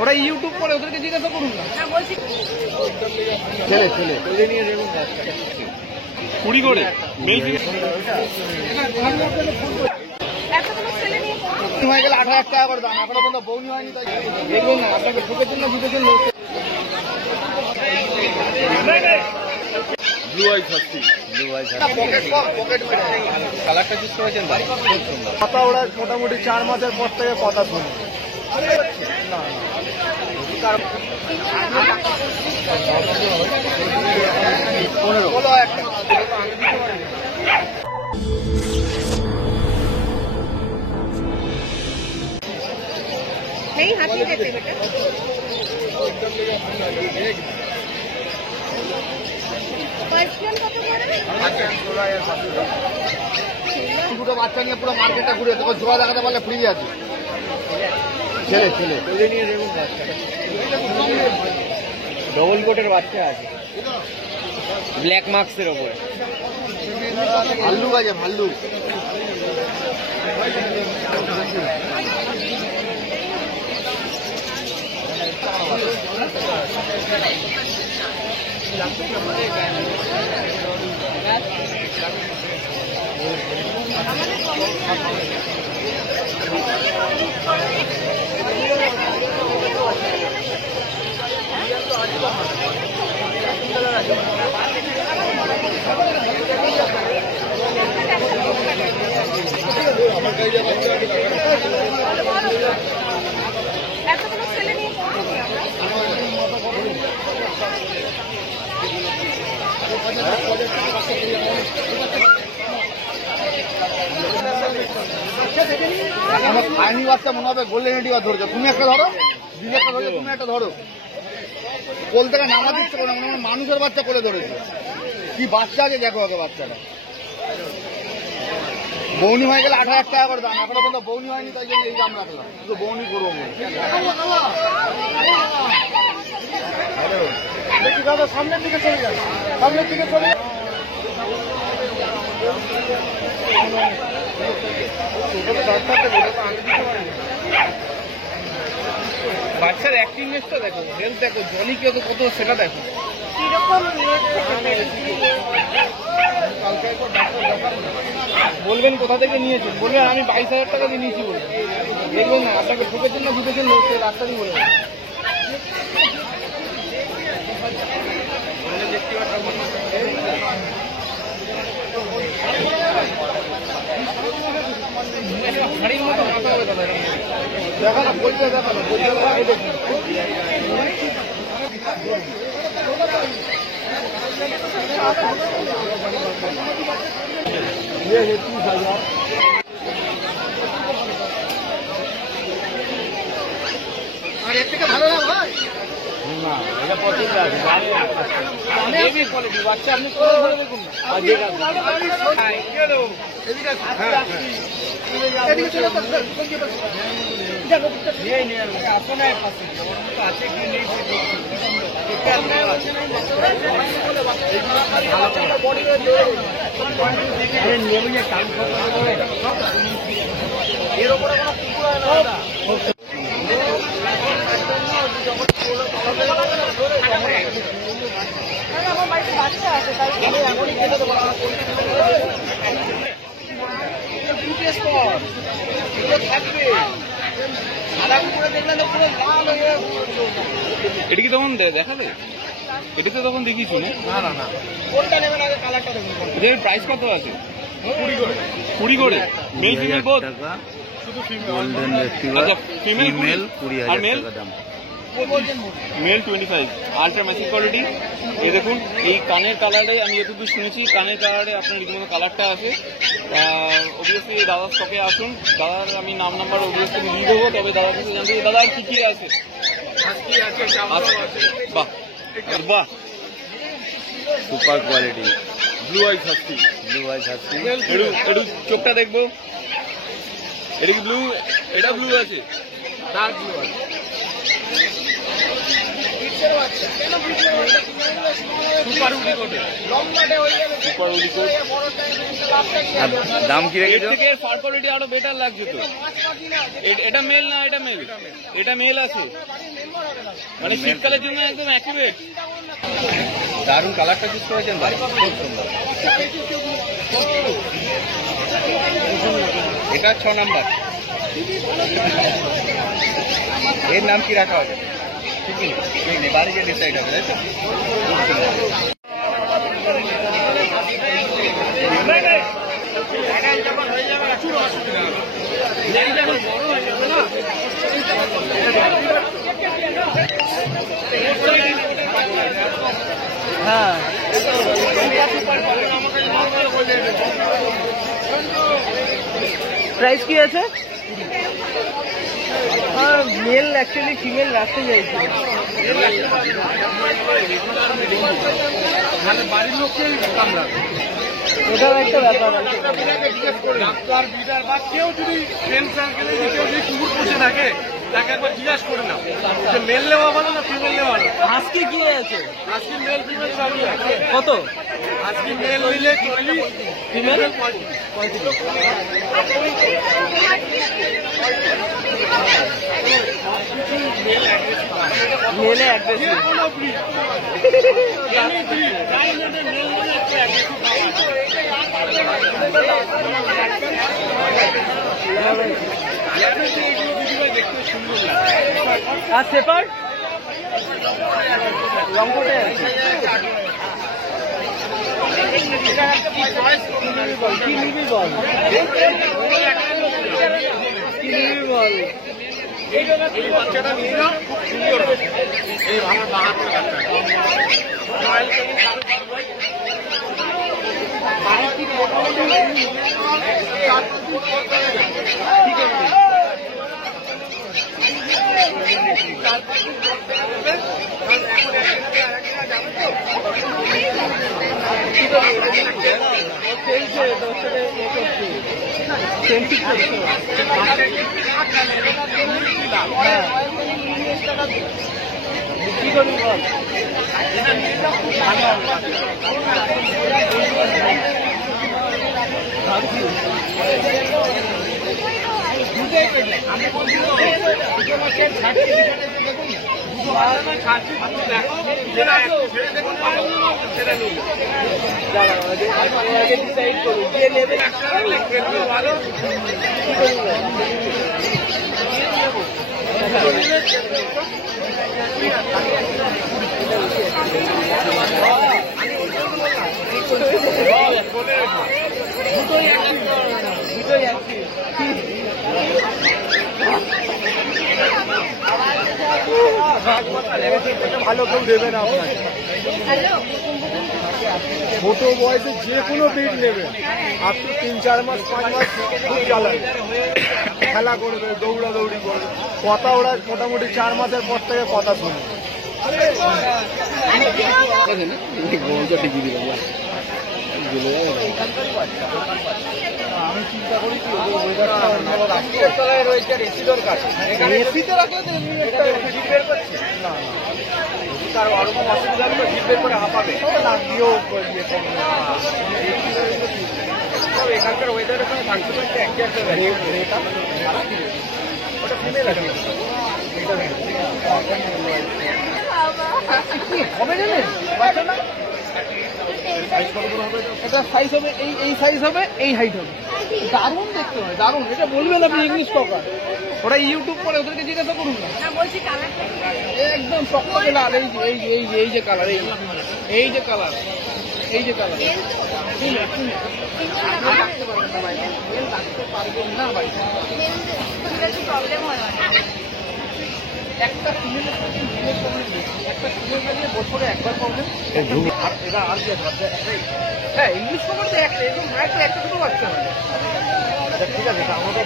ওরা ইউটিউব করে, ওদেরকে জিজ্ঞাসা করুন না। ছেলে ছেলে নিয়ে দেখুন কুড়ি করে হয়ে গেলে 8,000 টাকা করে দাম। এখনো পর্যন্ত বৌনি হয়নি, তাই দেখুন না আপনাকে ঠকেছেন না বুঝেছেন। কালারটা চুজ করেছেন কথা ওরা মোটামুটি 4 মাসের পর থেকে কথা শুনে দুটো বাচ্চা নিয়ে পুরো মার্কেটটা ঘুরে তোকে জোড়া দেখাতে পারলে ফ্রি আছে। ছেলে ছেলে নিয়ে দেখুন ডবল কোটের বাচ্চা আছে, ব্ল্যাক মার্কসের ওপরে। ভাল্লুক আছে, ভাল্লুক। খায়নি বাচ্চা মনে হবে গোল্ডেন রেডিওয়ার ধরেছে। তুমি একটা ধরো, দিলে একটা ধরো, তুমি একটা ধরো। কোল থেকে নামা দিচ্ছে কোনো মানুষের বাচ্চা করে ধরেছে। কি বাচ্চা আছে দেখো আগে বাচ্চাটা। বৌনি হয়ে গেলে 8,000 টাকা করে দাম। এখনো পর্যন্ত বৌনি হয়নি, তাই জন্য এই দাম রাখলাম। শুধু বৌনি করবো সামনের দিকে চলে যাবে, সামনের দিকে চলে যাবে। বাচ্চার অ্যাক্টিভনেসটা দেখো, হেলথ দেখো, জলি কত সেটা দেখো। বলবেন কোথা থেকে নিয়েছেন, বলবেন আমি 22,000 টাকা দিয়ে নিয়েছি বলবেন। দেখবেন না আপনাকে ঠকেছেন না বুঝেছেন, রাস্তারই বলে হাড়ির মতো মাথা হবে দাদা। দেখা না বলতে দেখা না বলতে ये 30,000। আর এর থেকে ভালো না ভাই? না, এটা 25 আছে। হেভি কোয়ালিটি বাচ্চা, আপনি কোথায় ধরে দেখুন না। আর যেটা এদিকে চলে আসো না আছে কি নেই এর উপরে কোনো কুকুর হয় না। আমার বাড়িতে বাচ্চা আছে, তাই এখনই খেতে দেবো না। এটা কি তখন দেখাবে? এটা তো তখন দেখিস না। না না কোনটা নেবেন আগে, কালারটা দেখুন। এর প্রাইস কত আছে? 20 করে। Male female both? শুধু গোল্ডেন আচ্ছা, ফিমেল 20,000 টাকা দাম। মেল 25। Ultra massive quality. এই দেখুন, এই কানের কালারে আমি যতদূর শুনেছি, কানের কালারে আপনার রীতিমতো কালারটা আছে। অবভিয়াসলি দাদার স্টকে আসুন, দাদার আমি নাম্বার অবভিয়াসলি দিয়ে দেবো। তবে দাদার কাছে জানতে দাদা আর কি আছে? বাহ বাহ, সুপার কোয়ালিটি। ব্লু আইস হাস্কি। একটু চোখটা দেখবো। এটা কি ব্লু? এটা ব্লু আছে, ডার্ক ব্লু আছে। সুপার উডিকোট। দাম কি রেখেছো? এর থেকে ফার কোয়ালিটি আরো বেটার লাগছে তো। এটা মেল না, এটা মেল, এটা মেল আছে, মানে শীতকালের জন্য একদম অ্যাকুরেট। দারুণ কালারটা চুজ করেছেন ভাই, খুব সুন্দর। এটা 6 নাম্বার। এর নাম কি রাখা হবে? ঠিক নেই, বাড়ি গিয়ে ডিসাইড হবে, তাই তো? হ্যাঁ প্রাইস কি আছে? মেল অ্যাকচুয়ালি ফিমেল রাখতে চাইছি। ওটাও একটা ব্যাপার আছে। কেউ যদি ফ্রেন্ড সার্কেলে কেউ যদি কুকুর পুষে থাকে তাকে একবার জিজ্ঞাসা করে না যে মেল নেওয়া ভালো না ফিমেল নেওয়া ভালো। আজকে কি আছে? আজকে মেল ফিমেল সবই আছে। কত? আজকে মেল নিলে 40, ফিমেল মেলে অ্যাগ্রেসিভ। আর সেপার রংপুরে আছে। কি নিবি বল, কি নিবি বল? এই বাচ্চাটা নিয়ে নাও, খুব সুন্দর। এই আমার বাহাত্তর কি করবি বল? ডিসাইড করুন যে নেবে ভালো। ভালো কেউ দেবে না আপনাকে। ছোট বয়সে যে কোনো ব্রিড নেবে, আপ টু 3-4 মাস 5 মাস খুব চালাবে, খেলা করবে, দৌড়াদৌড়ি করবে, কথা ওরা মোটামুটি 4 মাসের পর থেকে কথা শুনে। আমি চিন্তা করি কি তলায় রয়েছে রেসিডোর কাছে, এসিতে রাখলে তো এমনি একটা হিট বের করছে না, তার ওরকম অসুবিধা হলে হিট বের করে হাঁপাবে না, দিয়েও এখানকার ওয়েদারের সঙ্গে থাকতে পারছে একটা ওটা ফিমেল আছে হবে জানেন বাচ্চা না, এটা সাইজ হবে এই সাইজ হবে, এই হাইট হবে, দারুণ দেখতে হয়, দারুণ। এটা বলবেন আপনি ইংলিশ টকার, ওরা ইউটিউব করে ওদেরকে জিজ্ঞাসা করুন না। একদম টকটকে লাল, এই যে কালার, এই যে কালার, এই যে কালার, না ভাই প্রবলেম হয় একটা ফিমেলের প্রতি মেলের প্রবলেম বেশি, একটা ফিমেল নিয়ে বছরে একবার প্রবলেম। আর এরা আর কি আছে? হ্যাঁ ইংলিশ খবর তো একটা, একদম মায়ের তো একটা দুটো বাচ্চা হয়। ঠিক আছে আমাদের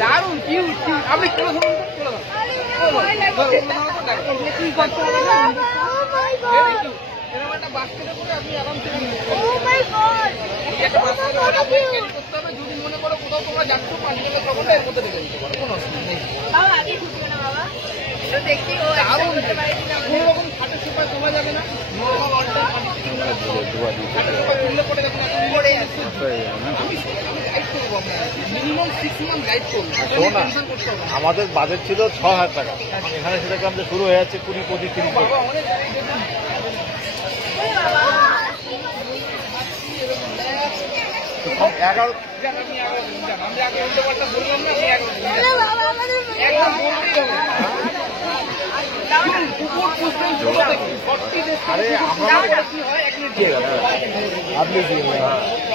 দারুণ কিউট, আপনি চলে ধরুন, চলে ধরুন, কি করতে হবে না একটা বাস্কেটে করে আপনি আরামসে নিয়ে Oh my God! একটা বাস্কেটে করে আপনাকে ক্যারি করতে হবে। যদি মনে করো কোথাও তোমরা যাচ্ছ 5 মিনিটের তখন এর মধ্যে রেখে দিতে পারো, কোনো অসুবিধা নেই। বাবা আগে ঢুকবে না বাবা। তো দেখছি ও দারুণ করতে পারে কিনা। কোনো রকম খাটের সুপার কমা যাবে না। নরমাল অল্টার খাটের সুপার তুললে পরে দেখুন আপনি পরে আমি গাইড করবো আপনাকে। মিনিমাম 6 মান্থ গাইড করবো। শোন না, টেনশন করতে হবে না। আমাদের বাজেট ছিল 6,000 টাকা, এখানে সেটা কাম শুরু হয়ে যাচ্ছে 20-25-30। বাবা অনেক দেখুন ওরে বাবা। 11 যান আপনি আগে যান। আমি আগে উল্টো পাল্টা বললাম না, আপনি আগে যান। ওরে বাবা আমাদের একদম বলতেই হবে। কুকুর পুষবেন ছোট থেকে 40 ডেজ अरे हमारा কি হয় 1 মিনিট দিয়ে आप लीजिए,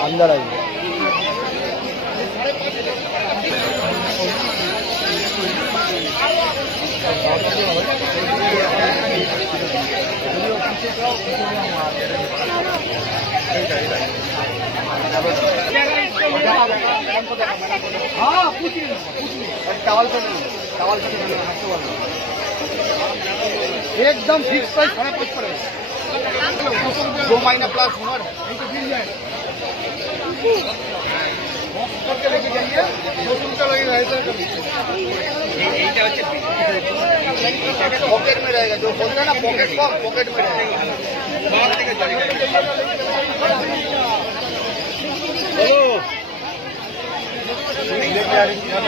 अंदर आइए। हाँ पूछिए चावल से एकदम फिक्स प्राइस 5.5 पड़ेगा, 2 महीना प्लस उम्र करके लेके जाइए। 200 रुपया लगेगा ऐसा कभी पॉकेट में रहेगा, जो बोलते हैं ना पॉकेट कम, पॉकेट में रहेगा।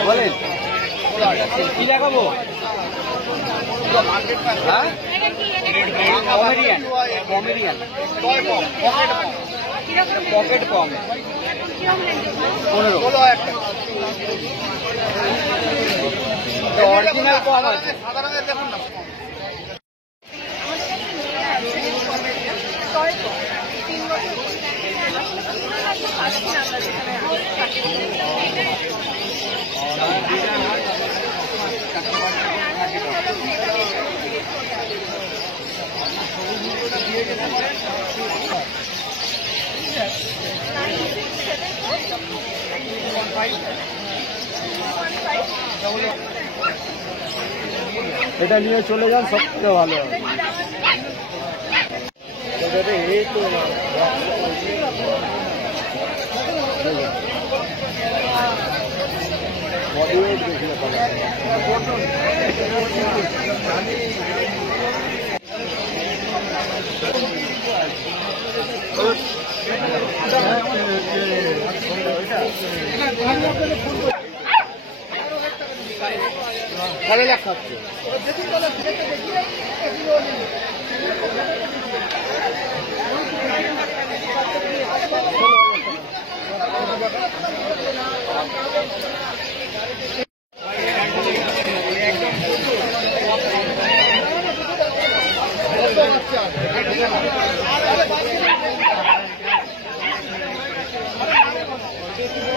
बोले কি লাগাবো मार्केट में হ্যাঁ कॉमेडियन পকেট কম बोलो অরিজিনাল কম আছে সাধারণ দেখুন না এটা নিয়ে চলে যান, সবথেকে ভালো হবে। এই তো বডিওয়েট দেখলে ভালো লাগছে।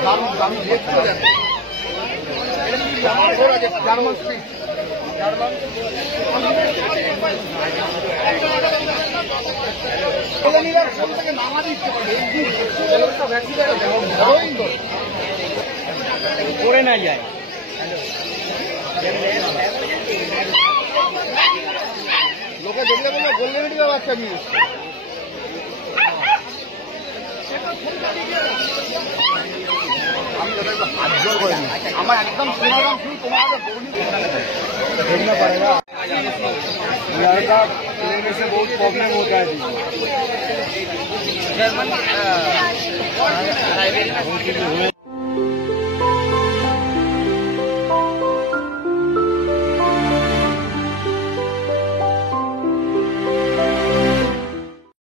দারুণ দারুণ দেখতে জার্মান স্পিড থেকে নামা দিচ্ছে করে না যায় লোকে দেখলে বললো গোল্ডেন রিট্রিভার বাচ্চা নিয়ে এসছে। আমি ওদেরকে হাত জোর করে দিই, আমার একদম শোনালাম শুধু তোমাদের देखना पड़ेगा, लड़का लेने से बहुत प्रॉब्लम होता है।